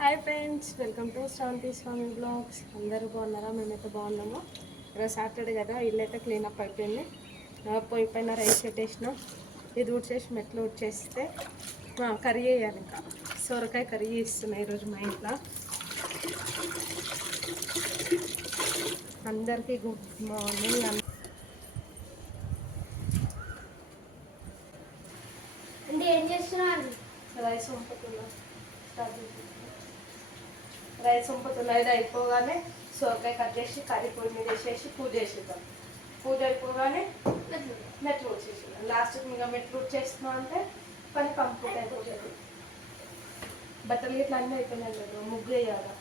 Hi friends welcome to Shravanthi Swamy blogs. అందరూ బాగున్నారా? మేమైతే బాగున్నాము. ఈరోజు సాటర్డే కదా ఇల్లు అయితే క్లీనప్ అయిపోయింది. ఆ, పొయ్యి పైన రైస్ పెట్టేసినాం. ఇది ఉడిచేసి మెట్లు ఉడిచేస్తే కర్రీ వేయాలి ఇంకా. సొరకాయ కర్రీ ఇస్తున్నాయి ఈరోజు మా ఇంట్లో. అందరికీ గుడ్ మార్నింగ్ అంటే ఏం చేస్తున్నారు? రైస్ వంపుతున్నా. స్టార్ట్. రైస్ వంపుతున్నా ఇది అయిపోగానే సొరకాయ కట్ చేసి కర్రీ పొడి మీద వేసేసి పూజ చేసేద్దాం. పూజ అయిపోగానే మెట్లు వచ్చేసేద్దాం. లాస్ట్కి ఇంకా మెట్లు వచ్చేస్తున్నాం అంటే పని కంప్లీట్ అయిపోతుంది. బట్టలు గిట్ల అన్నీ అయిపోయినాయి లేదు ముగ్గు వేయాలి.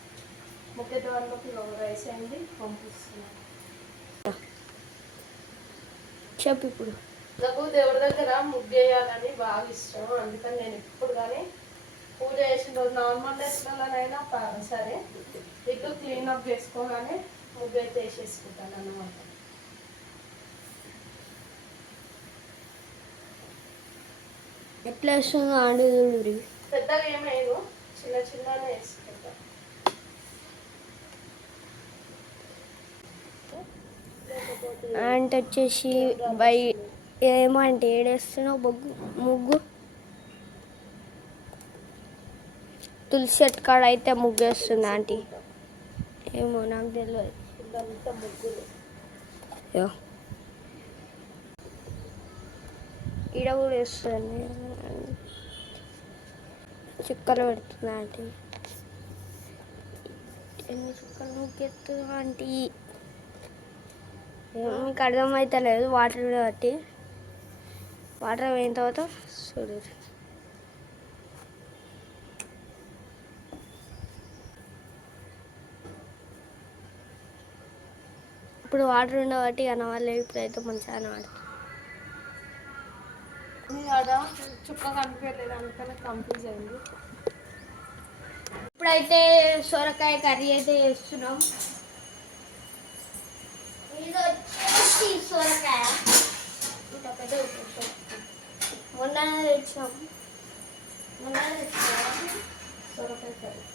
ముగ్గు వాళ్ళకి రైస్ అయింది పంపిస్తున్నాం. చెప్పు ఇప్పుడు. నాకు దేవుడి దగ్గర ముగ్గు వేయాలని బాగా ఇష్టం. అందుకని నేను ఎప్పుడు కానీ పూజ చేసిన రోజు నార్మల్ డేస్లోనైనా ప- సరే ఇల్లు క్లీన్ అప్ చేసుకోగానే ముగ్గు అయితే వేసేసుకుంటాను అన్నమాట. ఎట్లా వేస్తుందో ఆడు చూడు పెద్దగా ఏమేయను చిన్న చిన్ననే వేసుకుంటా. అంటే వచ్చేసి బై ఏమంటే ఏడేస్తున్నావు బొగ్గు ముగ్గు? తులసి చెట్టు కాడ అయితే ముగ్గేస్తుంది ఆంటీ. ఏమో నాకు తెలియదు ఇదంతా ఈడ కూడా వేస్తుంది. చుక్కలు పెడుతుంది ఆంటీ. ఎన్ని చుక్కలు ముగ్గేస్తుంది ఆంటీ? ఏమో అర్థమైతే లేదు వాటర్ బట్టి వాటర్ పోయిన తర్వాత చూడు. ఇప్పుడు వాటర్ ఉండబట్టి కనవాలి ఇప్పుడైతే మంచిగా ఆడ చుక్క కనిపించలేదు అందుకని కన్ఫ్యూజ్ అయింది. ఇప్పుడైతే సొరకాయ కర్రీ అయితే చేస్తున్నాం. ఇది వచ్చేసి సొరకాయ. మొన్న తెచ్చాం మొన్న తెచ్చాం సొరకాయ కర్రీ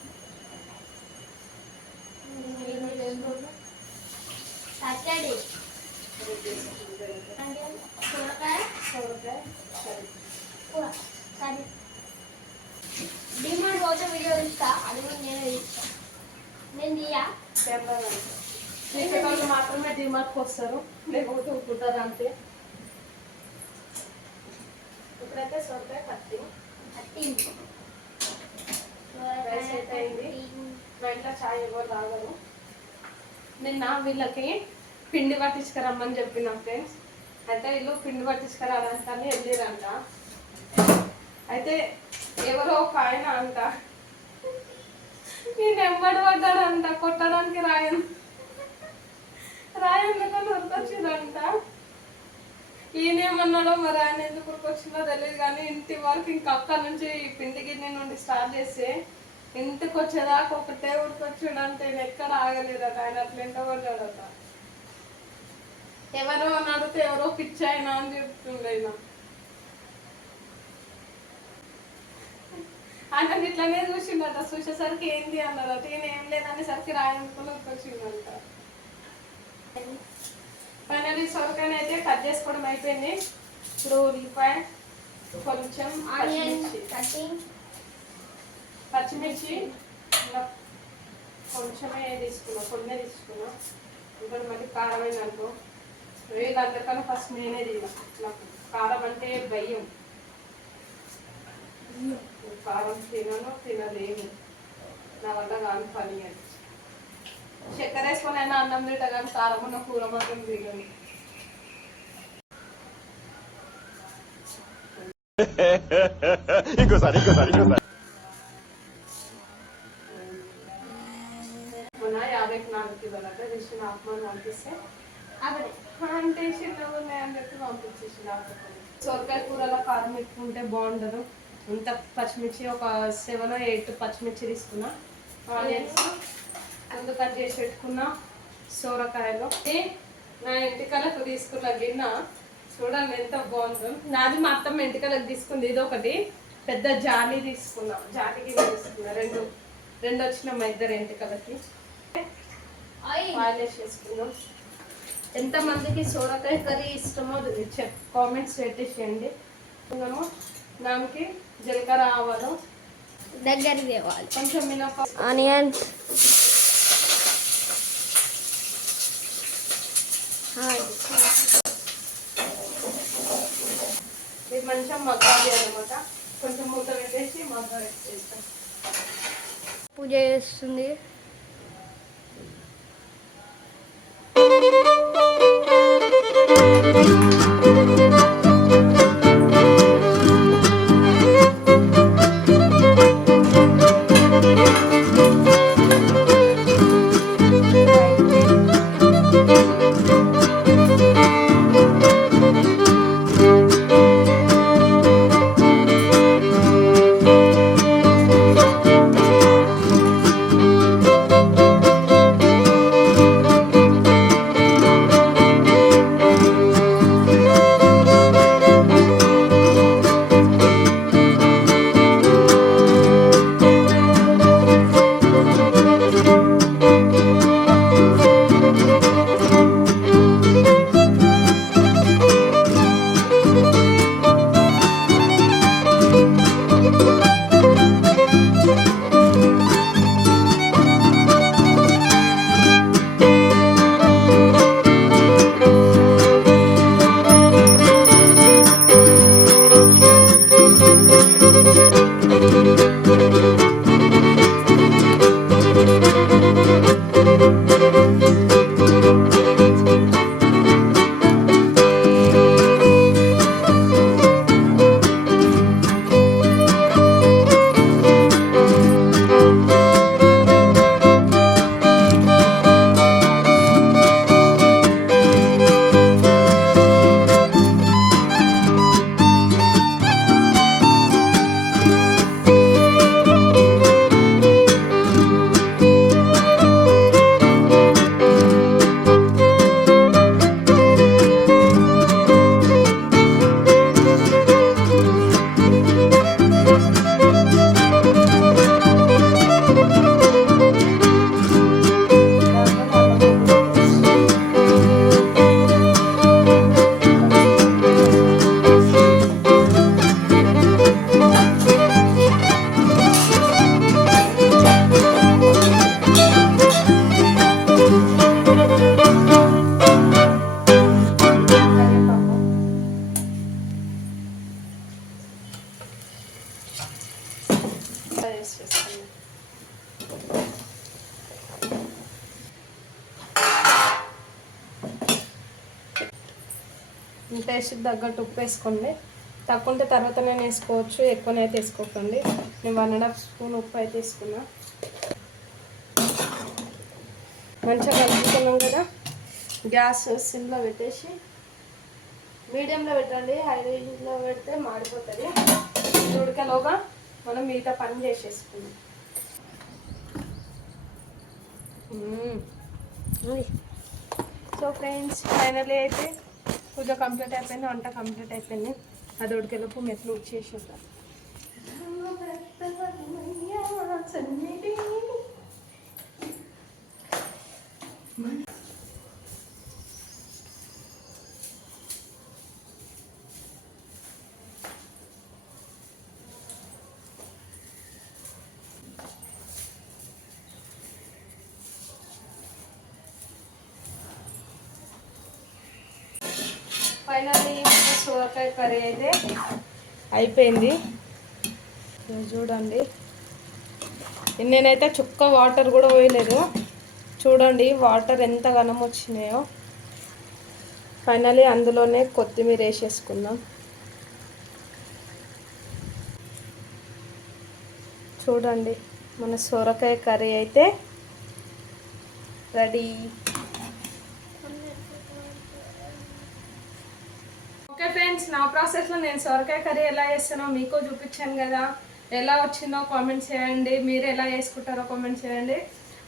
సాటర్డే అంటే సొరకాయ సొరకాయ కర్రీ కూర కర్రీ డిమాండ్ పోతే వీడియో ఇస్తా అది కూడా నేనే ఇస్తా నేను తీయా కెమెరా మిగతా వాళ్ళు మాత్రమే డిమార్ట్కి వస్తారు లేకపోతే ఒప్పుకుంటారు అంతే. ఇప్పుడైతే సొరకాయ పత్తి. రైస్ అయితే అయింది. మా ఇంట్లో చాయ్ ఎవరు తాగరు. నిన్న వీళ్ళకి పిండి పట్టించుకురమ్మని చెప్పిన ఫ్రెండ్స్. అయితే వీళ్ళు పిండి పట్టించుకురాలంటే వెళ్ళిరంట. అయితే ఎవరో ఒక ఆయన అంట. నేను ఎంబడి పడ్డాడంట కొట్టడానికి రాయన్. రాయందుకని ఉరికొచ్చిందంట ఈయనేమన్నాడో మరి ఆయన ఎందుకు ఉరికొచ్చిందో తెలియదు కానీ ఇంటి వరకు ఇంకా అక్క నుంచి ఈ పిండి గిన్నె నుండి స్టార్ట్ చేస్తే ఇంటికి వచ్చేదాకా ఒకటే ఉరికొచ్చాడంటే నేను ఎక్కడ ఆగలేదట ఆయన అట్లా ఎంట పడ్డాడట ఎవరో అని అడిగితే ఎవరో పిచ్చాయినా అని చెప్తుండే ఆయన ఇట్లానే చూసిండట. చూసేసరికి ఏంది అన్నాడట ఈయన ఏం లేదనేసరికి రాయనుకుని వచ్చిందంట ఫైనల్లీ సొరకాయని అయితే కట్ చేసుకోవడం అయిపోయింది. ఇప్పుడు ఉల్లిపాయ కొంచెం పచ్చిమిర్చి. కొంచెమే తీసుకున్నా కొన్నే తీసుకున్నా. ఇంకా మళ్ళీ కారమైన అనుకో వీళ్ళందరికన్నా ఫస్ట్ నేనే తిన్నా. నాకు కారం అంటే భయం. కారం తినను తినలేను. నా వల్ల కాని పని అది చక్కెర వేసుకొని అయినా అన్నం తింటా కానీ కారం ఉన్న కూర మాత్రం తినను. ఇంకోసారి ఇంకోసారి ఇంకోసారి. మొన్న యాభైకి నాలుగు పంపిస్తే అప్పుడే అంటే చిన్నగా ఉన్నాయని చెప్పి పంపించేసి సొరకాయ కూరలో కారం ఎక్కువ ఉంటే బాగుండదు. అంత పచ్చిమిర్చి ఒక సెవెన్ ఎయిట్ పచ్చిమిర్చి తీసుకున్నా. ఆనియన్స్ ముందు కట్ చేసి పెట్టుకున్నా. సొరకాయలు. నా ఇంటికలకు తీసుకున్న గిన్నె చూడండి ఎంత బాగుందో. నాది మా అత్తమ్మ ఇంటికలకు తీసుకుంది. ఇది ఒకటి పెద్ద జాలి తీసుకున్నా. జాలి గిన్నె తీసుకున్నా. రెండు. రెండు వచ్చిన మా ఇద్దరు ఎంటికలకి ఆయిల్ వేసుకుందాం ఎంతమందికి సోరకాయ కర్రీ ఇష్టమో చెప్ కామెంట్స్ పెట్టేసేయండి. మనము దానికి జీలకర్ర ఆవాలు. దగ్గర తేవాలి. కొంచెం మినప ఆనియన్స్ ఇది మంచిగా మగ్గాలి అనమాట కొంచెం మూత పెట్టేసి మగ్గ పెట్టేస్తాం పూజ చేస్తుంది. టేస్ట్కి తగ్గట్టు ఉప్పు వేసుకోండి. తక్కువ ఉంటే తర్వాత నేను వేసుకోవచ్చు ఎక్కువనైతే వేసుకోకండి. నేను వన్ అండ్ హాఫ్ స్పూన్ ఉప్పు అయితే వేసుకున్నా. మంచిగా కలుపుకున్నాం కదా. గ్యాస్ సిమ్లో పెట్టేసి మీడియంలో పెట్టండి హైలో పెడితే మాడిపోతుంది. ఉడకలోగా మనం మిగతా పని చేసేసుకుందాం. సో ఫ్రెండ్స్ ఫైనలీ అయితే పూజ కంప్లీట్ అయిపోయింది వంట కంప్లీట్ అయిపోయింది. అది ఉడికేలోపు మెట్లు వచ్చేసేద్దాం ఫైనల్లీ సోరకాయ కర్రీ అయితే అయిపోయింది. చూడండి. నేనైతే చుక్క వాటర్ కూడా పోయలేదు. చూడండి వాటర్ ఎంత ఘనం వచ్చినాయో. ఫైనలీ అందులోనే కొత్తిమీర వేసేసుకుందాం. చూడండి మన సొరకాయ కర్రీ అయితే రెడీ. ఫ్రెండ్స్ నా ప్రాసెస్లో నేను సొరకాయ కర్రీ ఎలా చేస్తానో మీకు చూపించాను కదా. ఎలా వచ్చిందో కామెంట్ చేయండి. మీరు ఎలా చేసుకుంటారో కామెంట్ చేయండి.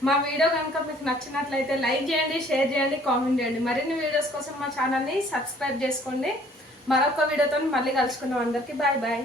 మా వీడియో కనుక మీకు నచ్చినట్లయితే లైక్ చేయండి షేర్ చేయండి కామెంట్ చేయండి. మరిన్ని వీడియోస్ కోసం మా ఛానల్ని సబ్స్క్రైబ్ చేసుకోండి. మరొక వీడియోతో మళ్ళీ కలుసుకుందాం. అందరికీ బాయ్ బాయ్